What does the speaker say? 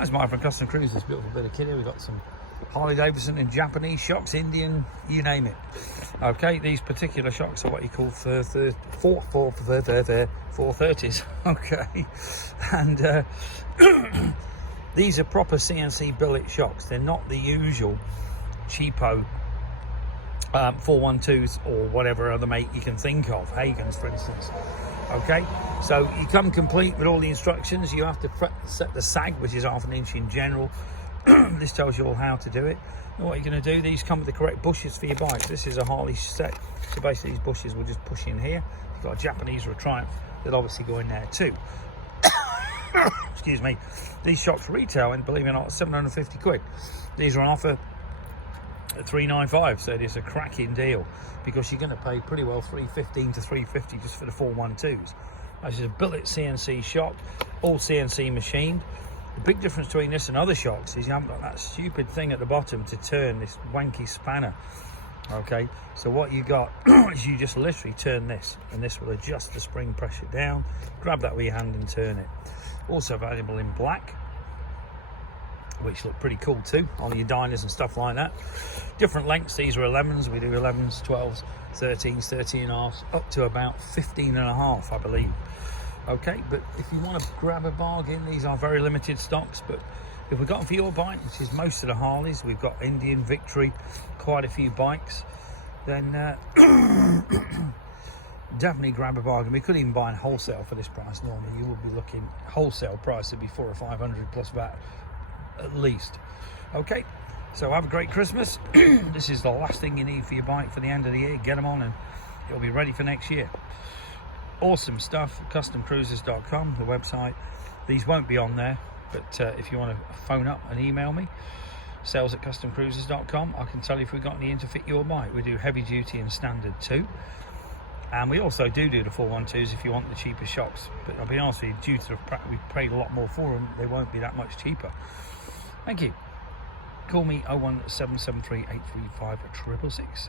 Guys, Mike from Custom Cruisers, beautiful bit of kit here. We've got some Harley Davidson and Japanese shocks, Indian, you name it. Okay, these particular shocks are what you call 430s. Okay, and these are proper CNC billet shocks. They're not the usual cheapo 412s or whatever other make you can think of, Hagen's for instance. Okay, so you come complete with all the instructions. You have to set the sag, which is half an inch in general. This tells you all how to do it. And what you're going to do, these come with the correct bushes for your bike. This is a Harley set, so basically these bushes will just push in here. You've got a Japanese or a Triumph, they'll obviously go in there too. Excuse me. These shocks retail, and believe it or not, 750 quid. These are on offer at 395, so it is a cracking deal, because you're going to pay pretty well 315 to 350 just for the 412s. This is a billet CNC shock, all CNC machined. The big difference between this and other shocks is you haven't got that stupid thing at the bottom to turn, this wanky spanner. Okay, so what you got is you just literally turn this, and this will adjust the spring pressure down. Grab that with your hand and turn it. Also available in black, which look pretty cool too on your diners and stuff like that. Different lengths. These are 11s. We do 11s, 12s, 13s, 13 and a half, up to about 15 and a half, I believe. Okay, but if you want to grab a bargain, these are very limited stocks, but if we've got them for your bike, which is most of the Harleys, we've got Indian, Victory, quite a few bikes, then definitely grab a bargain. We could even buy in wholesale for this price. Normally you would be looking, wholesale price would be 400 or 500 plus VAT at least. Okay, so have a great Christmas. This is the last thing you need for your bike for the end of the year. Get them on and it'll be ready for next year. Awesome stuff. CustomCruisers.com, the website. These won't be on there, but if you want to phone up and email me, sales@CustomCruisers.com, I can tell you if we've got any in to fit your bike. We do heavy duty and standard too, and we also do the 412s if you want the cheaper shocks, but I'll be honest with you, due to the fact we've paid a lot more for them, they won't be that much cheaper. Thank you. Call me 01773 835 666.